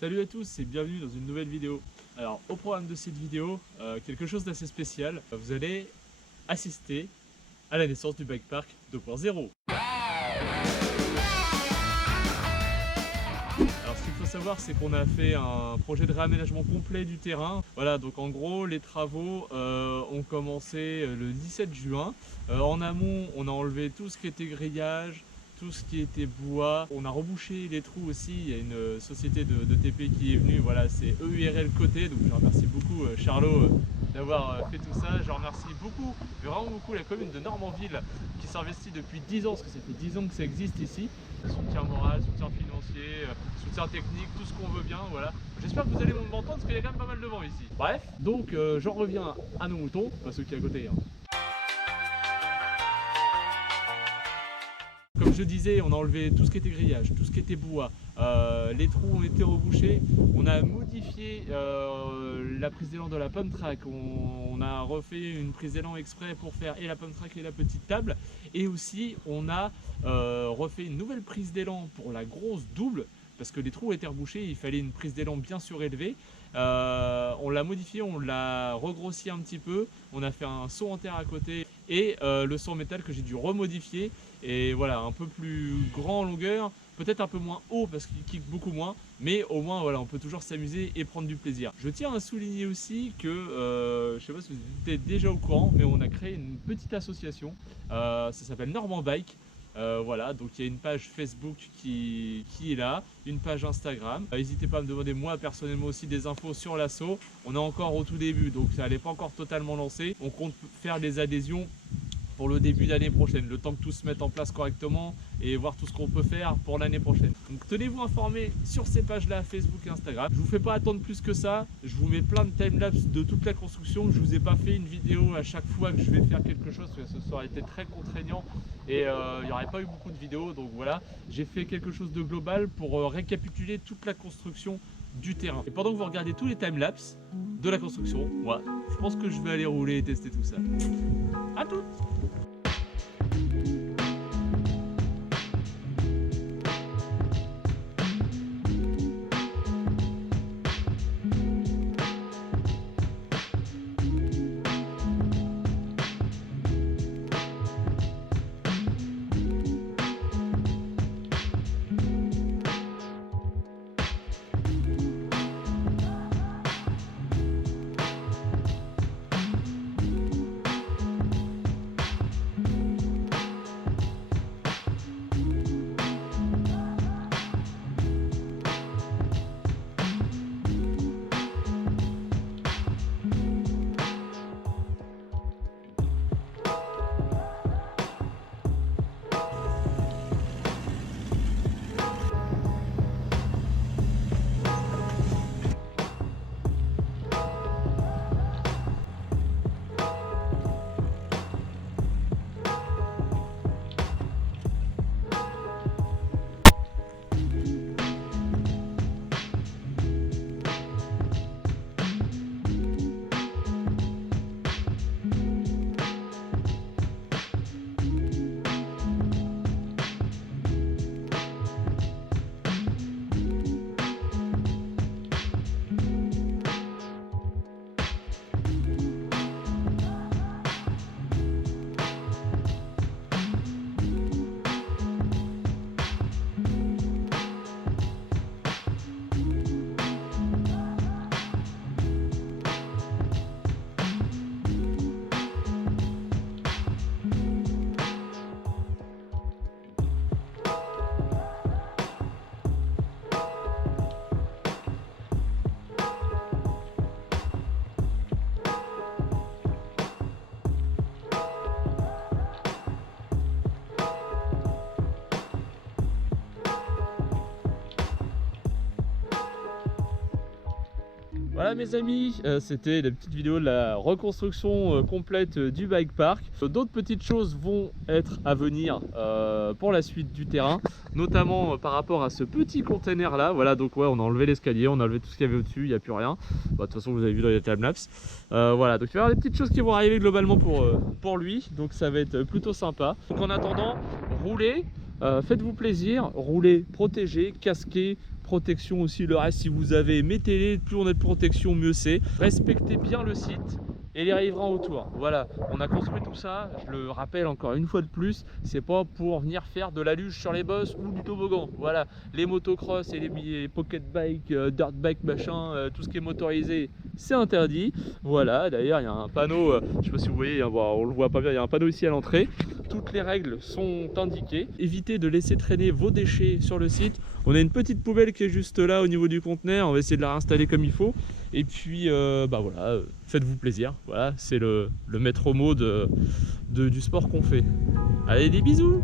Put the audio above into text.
Salut à tous et bienvenue dans une nouvelle vidéo. Alors au programme de cette vidéo, quelque chose d'assez spécial. Vous allez assister à la naissance du Bike Park 2.0. Alors ce qu'il faut savoir, c'est qu'on a fait un projet de réaménagement complet du terrain. Voilà, donc en gros les travaux ont commencé le 17 juin. En amont, on a enlevé tout ce qui était grillage, tout ce qui était bois. On a rebouché les trous aussi. Il y a une société de TP qui est venue, voilà, c'est EURL Côté. Donc je remercie beaucoup Charlot d'avoir fait tout ça. Je remercie beaucoup, vraiment beaucoup la commune de Normanville qui s'investit depuis 10 ans, parce que ça fait 10 ans que ça existe ici. Soutien moral, soutien financier, soutien technique, tout ce qu'on veut bien, voilà. J'espère que vous allez m'entendre parce qu'il y a quand même pas mal de vent ici. Bref, donc j'en reviens à nos moutons, pas ceux qui est à côté. Comme je disais, on a enlevé tout ce qui était grillage, tout ce qui était bois, les trous ont été rebouchés, on a modifié la prise d'élan de la pump track, on a refait une prise d'élan exprès pour faire et la pump track et la petite table, et aussi on a refait une nouvelle prise d'élan pour la grosse double, parce que les trous étaient rebouchés, il fallait une prise d'élan bien surélevée. On l'a modifié, on l'a regrossi un petit peu, on a fait un saut en terre à côté et le saut en métal que j'ai dû remodifier, et voilà, un peu plus grand en longueur, peut-être un peu moins haut parce qu'il kick beaucoup moins, mais au moins voilà, on peut toujours s'amuser et prendre du plaisir. Je tiens à souligner aussi que, je sais pas si vous êtes déjà au courant, mais on a créé une petite association, ça s'appelle Normand Bike. Voilà, donc il y a une page Facebook qui est là, une page Instagram. N'hésitez pas à me demander moi personnellement aussi des infos sur l'asso. On est encore au tout début, donc ça n'est pas encore totalement lancé. On compte faire des adhésions pour le début d'année prochaine, le temps que tout se mette en place correctement et voir tout ce qu'on peut faire pour l'année prochaine. Donc tenez-vous informés sur ces pages-là, Facebook et Instagram. Je vous fais pas attendre plus que ça, je vous mets plein de timelapse de toute la construction. Je vous ai pas fait une vidéo à chaque fois que je vais faire quelque chose, parce que ça aurait été très contraignant et il n'y aurait pas eu beaucoup de vidéos. Donc voilà, j'ai fait quelque chose de global pour récapituler toute la construction du terrain. Et pendant que vous regardez tous les timelapse de la construction, moi, je pense que je vais aller rouler et tester tout ça. À toutes! Voilà mes amis, c'était la petite vidéo de la reconstruction complète du bike park. D'autres petites choses vont être à venir pour la suite du terrain, notamment par rapport à ce petit container là. Voilà, donc ouais, on a enlevé l'escalier, on a enlevé tout ce qu'il y avait au-dessus, il n'y a plus rien. Bah, de toute façon vous avez vu dans les timelapse. Voilà, donc il va y avoir des petites choses qui vont arriver globalement pour lui, donc ça va être plutôt sympa. Donc en attendant, roulez, faites-vous plaisir, roulez protégé, casqué, protection aussi, le reste si vous avez, mettez-les, plus on a de protection mieux c'est. Respectez bien le site et les riverains autour. Voilà, on a construit tout ça, je le rappelle encore une fois de plus, c'est pas pour venir faire de la luge sur les bosses ou du toboggan. Voilà, les motocross et les pocket bike, dirt bike, machin, tout ce qui est motorisé, c'est interdit. Voilà, d'ailleurs il y a un panneau, je sais pas si vous voyez, on le voit pas bien, il y a un panneau ici à l'entrée. Toutes les règles sont indiquées. Évitez de laisser traîner vos déchets sur le site. On a une petite poubelle qui est juste là au niveau du conteneur, on va essayer de la réinstaller comme il faut. Et puis bah voilà, faites-vous plaisir. Voilà, c'est le maître mot du sport qu'on fait. Allez, des bisous!